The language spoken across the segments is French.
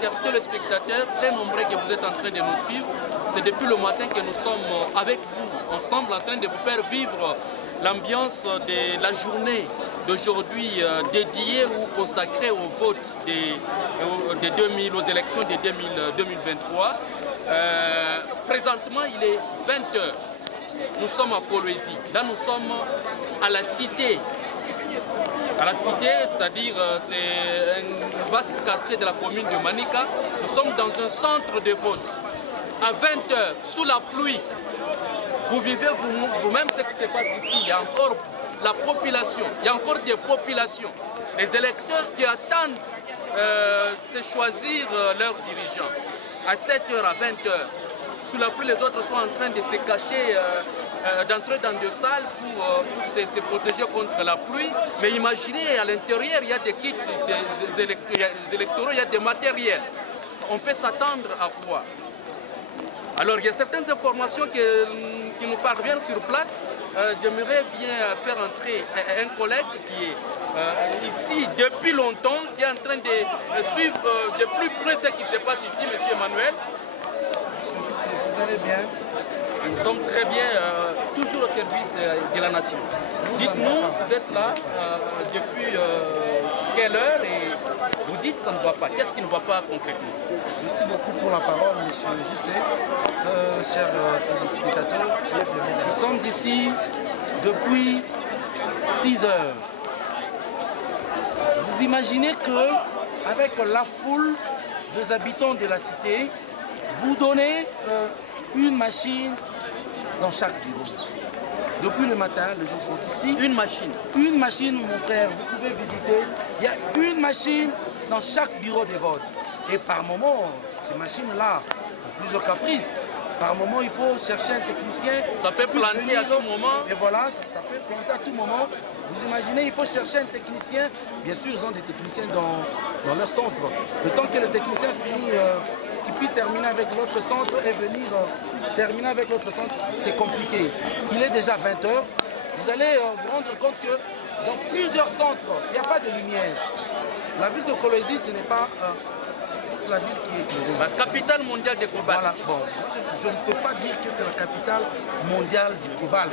Chers téléspectateurs, très nombreux que vous êtes en train de nous suivre, c'est depuis le matin que nous sommes avec vous, ensemble, en train de vous faire vivre l'ambiance de la journée d'aujourd'hui dédiée ou consacrée au vote aux élections de 2023. Présentement, il est 20 h. Nous sommes à Kolwezi. Là, nous sommes à la cité. À la cité, c'est-à-dire c'est un vaste quartier de la commune de Manika. Nous sommes dans un centre de vote. À 20 h, sous la pluie, vous vivez vous-même ce qui se passe ici. Il y a encore la population, il y a encore des populations, les électeurs qui attendent se choisir leurs dirigeants. À 7 h, à 20 h, sous la pluie, les autres sont en train de se cacher, d'entrer dans des salles pour se protéger contre la pluie. Mais imaginez, à l'intérieur, il y a des kits des électoraux, il y a des matériels. On peut s'attendre à quoi? Alors, il y a certaines informations qui nous parviennent sur place. J'aimerais bien faire entrer un collègue qui est ici depuis longtemps, qui est en train de suivre de plus près ce qui se passe ici, M. Emmanuel. Vous allez bien? Nous sommes très bien, toujours au service de la nation. Dites-nous, vous êtes là depuis quelle heure et vous dites que ça ne va pas. Qu'est-ce qui ne va pas concrètement? Merci beaucoup pour la parole, M. JC. Chers téléspectateurs, nous sommes ici depuis 6 heures. Vous imaginez que avec la foule des habitants de la cité, vous donnez une machine dans chaque bureau. Depuis le matin, les gens sont ici. Une machine? Une machine, mon frère, vous pouvez visiter. Il y a une machine dans chaque bureau de vote. Et par moment, ces machines-là ont plusieurs caprices. Par moment, il faut chercher un technicien. Ça peut planter à tout moment. Et voilà, ça peut planter à tout moment. Vous imaginez, il faut chercher un technicien. Bien sûr, ils ont des techniciens dans leur centre. Le temps que le technicien finit, qu'il puisse terminer avec l'autre centre et venir terminer avec l'autre centre, c'est compliqué. Il est déjà 20 h. Vous allez vous rendre compte que dans plusieurs centres, il n'y a pas de lumière. La ville de Kolwezi, ce n'est pas la ville qui est éclairée. La capitale mondiale du cobalt. Voilà. Bon, je ne peux pas dire que c'est la capitale mondiale du cobalt.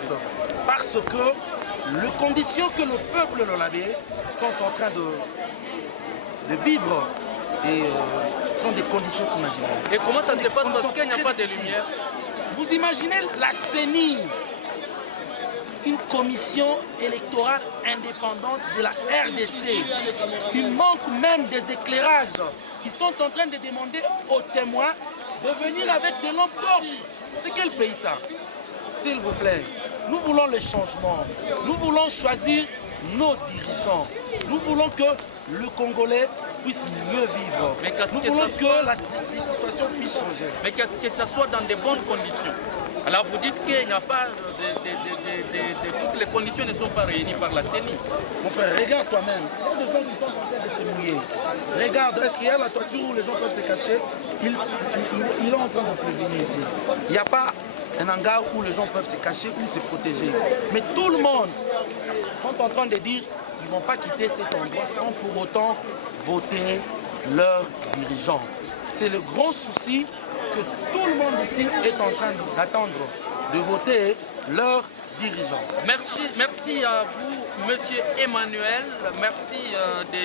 Parce que les conditions que le peuple lolabé sont en train de vivre et sont des conditions imaginables. Et comment ça se passe parce qu'il n'y a pas de lumière? Vous imaginez la CENI, une commission électorale indépendante de la RDC. Il manque même des éclairages. Ils sont en train de demander aux témoins de venir avec des lampes torches. C'est quel pays ça? S'il vous plaît, nous voulons le changement. Nous voulons choisir nos dirigeants. Nous voulons que le Congolais puisse mieux vivre. Nous voulons que la situation puisse changer. Mais que ça soit dans de bonnes conditions. Alors vous dites qu'il n'y a pas toutes les conditions ne sont pas réunies par la CENI. Mon frère, regarde toi-même. Il y a des gens qui sont en train de se mouiller. Regarde, est-ce qu'il y a la toiture où les gens peuvent se cacher? Ils sont en train de prévenir ici. Il n'y a pas un hangar où les gens peuvent se cacher ou se protéger. Mais tout le monde est en train de dire qu'ils ne vont pas quitter cet endroit sans pour autant voter leurs dirigeants. C'est le grand souci que tout le monde ici est en train d'attendre, de voter leurs dirigeants. Merci à vous, Monsieur Emmanuel. Merci de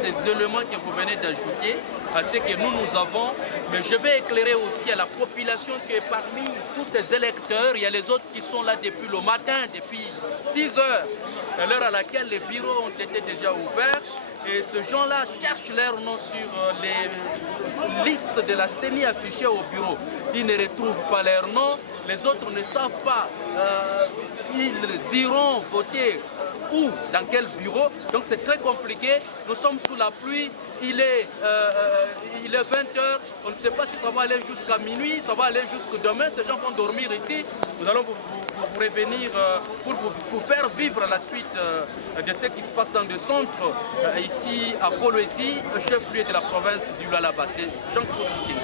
ces éléments que vous venez d'ajouter à ce que nous avons. Mais je vais éclairer aussi à la population que parmi tous ces électeurs, il y a les autres qui sont là depuis le matin, depuis 6 heures, à l'heure à laquelle les bureaux ont été déjà ouverts. Et ces gens-là cherchent leur nom sur les listes de la CENI affichées au bureau. Ils ne retrouvent pas leur nom, les autres ne savent pas. Ils iront voter où, dans quel bureau. Donc c'est très compliqué. Nous sommes sous la pluie, il est 20 h. On ne sait pas si ça va aller jusqu'à minuit, ça va aller jusqu'à demain. Ces gens vont dormir ici. Nous allons vous revenir pour vous faire vivre la suite de ce qui se passe dans le centre ici à Kolwezi, chef-lieu de la province du Lualaba. C'est Jean-Claude Moukéni.